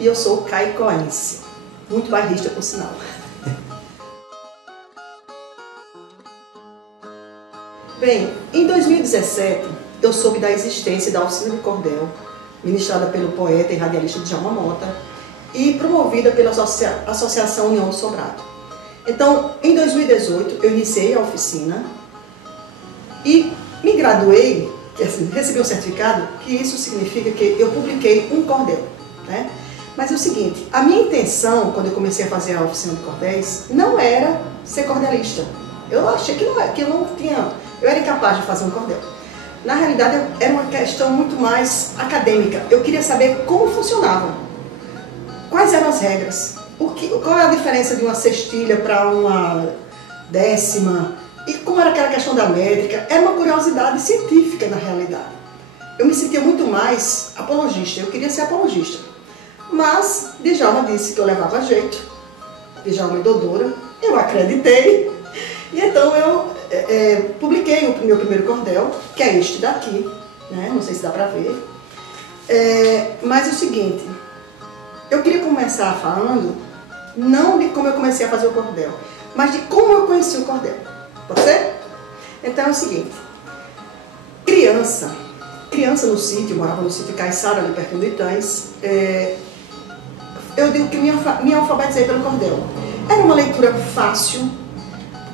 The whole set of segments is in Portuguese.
e eu sou caicoense, muito bairrista por sinal. Bem, em 2017 eu soube da existência da oficina de cordel, ministrada pelo poeta e radialista Djalma Mota e promovida pela Associação União do Sobrado. Então, em 2018 eu iniciei a oficina e me graduei, recebi um certificado, que isso significa que eu publiquei um cordel, né? Mas é o seguinte, a minha intenção, quando eu comecei a fazer a oficina de cordéis, não era ser cordelista. Eu achei que eu era incapaz de fazer um cordel. Na realidade, era uma questão muito mais acadêmica. Eu queria saber como funcionava, quais eram as regras, qual é a diferença de uma sextilha para uma décima, e como era aquela questão da métrica. Era uma curiosidade científica, na realidade. Eu me sentia muito mais apologista, eu queria ser apologista. Mas Djalma disse que eu levava jeito, Djalma e Dodora, eu acreditei, e então eu publiquei o meu primeiro cordel, que é este daqui, né? Não sei se dá pra ver. Mas é o seguinte, eu queria começar falando, não de como eu comecei a fazer o cordel, mas de como eu conheci o cordel. Pode ser? Então é o seguinte, criança no sítio, eu morava no sítio Caiçara, ali perto do Itães, eu digo que me alfabetizei pelo cordel. Era uma leitura fácil,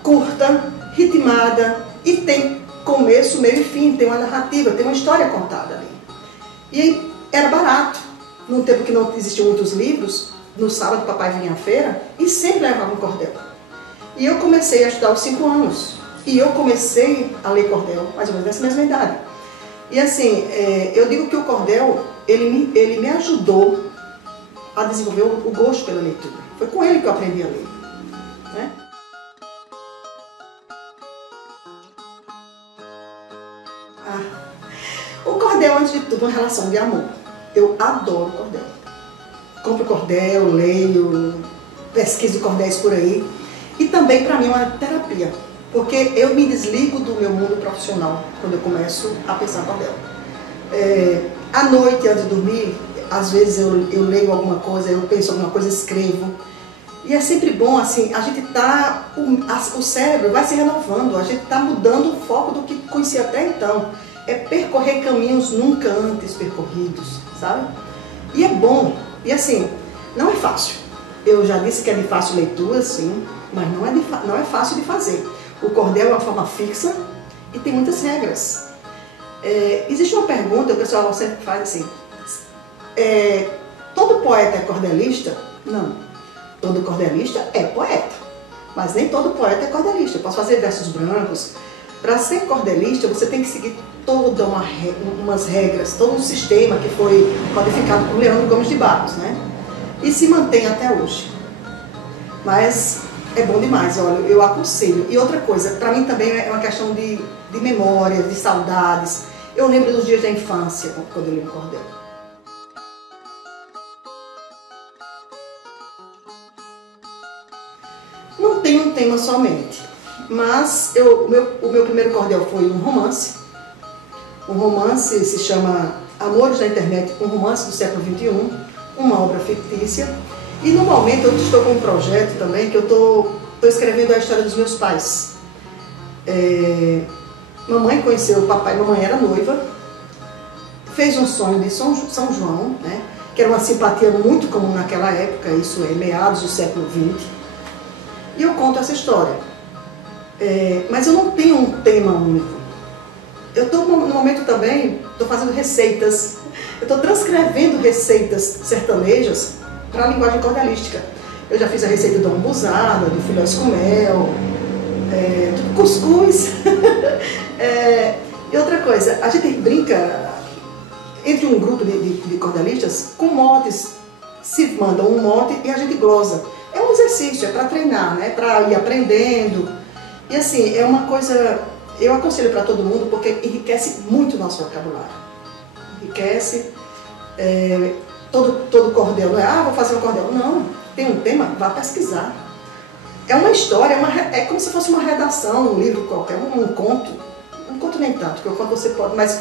curta, ritmada, e tem começo, meio e fim, tem uma narrativa, tem uma história contada ali. E era barato, num tempo que não existiam muitos livros, no sábado o papai vinha à feira e sempre levava um cordel. E eu comecei a estudar aos 5 anos, e eu comecei a ler cordel mais ou menos nessa mesma idade. E assim, eu digo que o cordel, ele me ajudou a desenvolver o gosto pela leitura. Foi com ele que eu aprendi a ler, né? O cordel, antes de tudo, é uma relação de amor. Eu adoro cordel. Compro cordel, leio, pesquiso cordéis por aí. E também, para mim, é uma terapia. Porque eu me desligo do meu mundo profissional quando eu começo a pensar cordel. À noite, antes de dormir, às vezes eu leio alguma coisa, eu penso alguma coisa, escrevo. E é sempre bom, assim, a gente o cérebro vai se renovando, a gente está mudando o foco do que conhecia até então. É percorrer caminhos nunca antes percorridos, sabe? E é bom, e assim, não é fácil. Eu já disse que é de fácil leitura, sim, mas não é fácil de fazer. O cordel é uma forma fixa e tem muitas regras. Existe uma pergunta, o pessoal sempre faz assim, todo poeta é cordelista? Não, todo cordelista é poeta, mas nem todo poeta é cordelista. Eu posso fazer versos brancos. Para ser cordelista, você tem que seguir todas umas regras, todo um sistema que foi codificado por Leandro Gomes de Barros, né? E se mantém até hoje. Mas é bom demais, olha, eu aconselho. E outra coisa, para mim também é uma questão de memória, de saudades. Eu lembro dos dias da infância, quando eu li um cordel. Não tem um tema somente, mas o meu primeiro cordel foi um romance. O romance se chama Amores da Internet, um romance do século XXI, uma obra fictícia. E no momento eu estou com um projeto também que eu estou escrevendo a história dos meus pais. Mamãe conheceu o papai, mamãe era noiva, fez um sonho de São João, né, que era uma simpatia muito comum naquela época, isso é meados do século XX. E eu conto essa história. Mas eu não tenho um tema único. Eu estou no momento também, estou fazendo receitas, eu estou transcrevendo receitas sertanejas para a linguagem cordelística. Eu já fiz a receita do ambuzada, do filhós com mel, do cuscuz. E outra coisa, a gente brinca entre um grupo de cordelistas com motes, se manda um mote e a gente glosa. É um exercício, é para treinar, né? Para ir aprendendo. E assim, é uma coisa, eu aconselho para todo mundo porque enriquece muito o nosso vocabulário. Enriquece, todo cordel, não é, vou fazer um cordel. Não, tem um tema, vá pesquisar. É uma história, é como se fosse uma redação, um livro qualquer, um conto nem tanto, porque o conto você pode, mas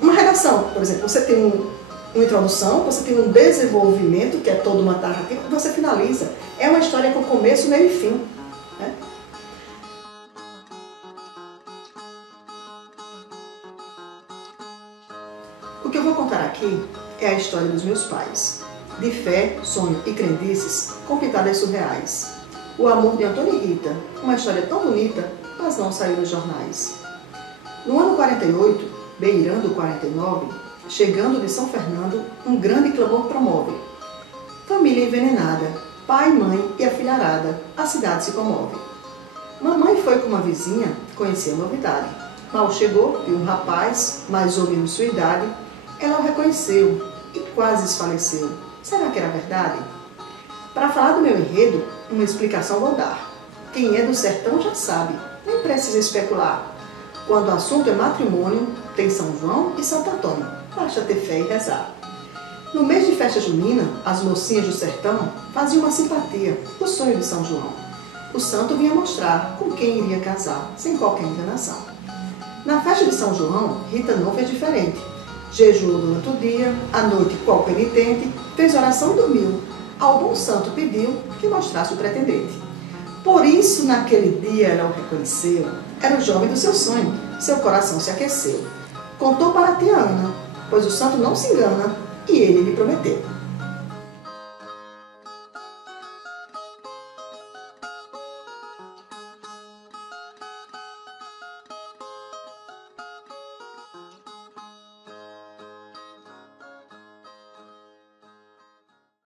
uma redação, por exemplo, você tem uma introdução, você tem um desenvolvimento, que é toda uma narrativa, e você finaliza. É uma história com começo, meio e fim, né? O que eu vou contar aqui é a história dos meus pais, de fé, sonho e crendices com pitadas surreais. O amor de Antônio e Rita, uma história tão bonita, mas não saiu nos jornais. No ano 48, beirando o 49, chegando de São Fernando, um grande clamor promove. Família envenenada, pai, mãe e a filharada, a cidade se comove. Mamãe foi com uma vizinha conhecer a novidade. Mal chegou, viu um rapaz, mais ou menos sua idade. Ela o reconheceu e quase desfaleceu. Será que era verdade? Para falar do meu enredo, uma explicação vou dar. Quem é do sertão já sabe, nem precisa especular. Quando o assunto é matrimônio, tem São João e Santo Antônio. Basta ter fé e rezar. No mês de festa junina, as mocinhas do sertão faziam uma simpatia, o sonho de São João. O santo vinha mostrar com quem iria casar, sem qualquer enganação. Na festa de São João, Rita não fez diferente. Jejuou durante o dia, à noite qual penitente, fez oração e dormiu. Ao bom santo pediu que mostrasse o pretendente. Por isso, naquele dia ela o reconheceu. Era o jovem do seu sonho, seu coração se aqueceu. Contou para a tia Ana, pois o santo não se engana, e ele lhe prometeu.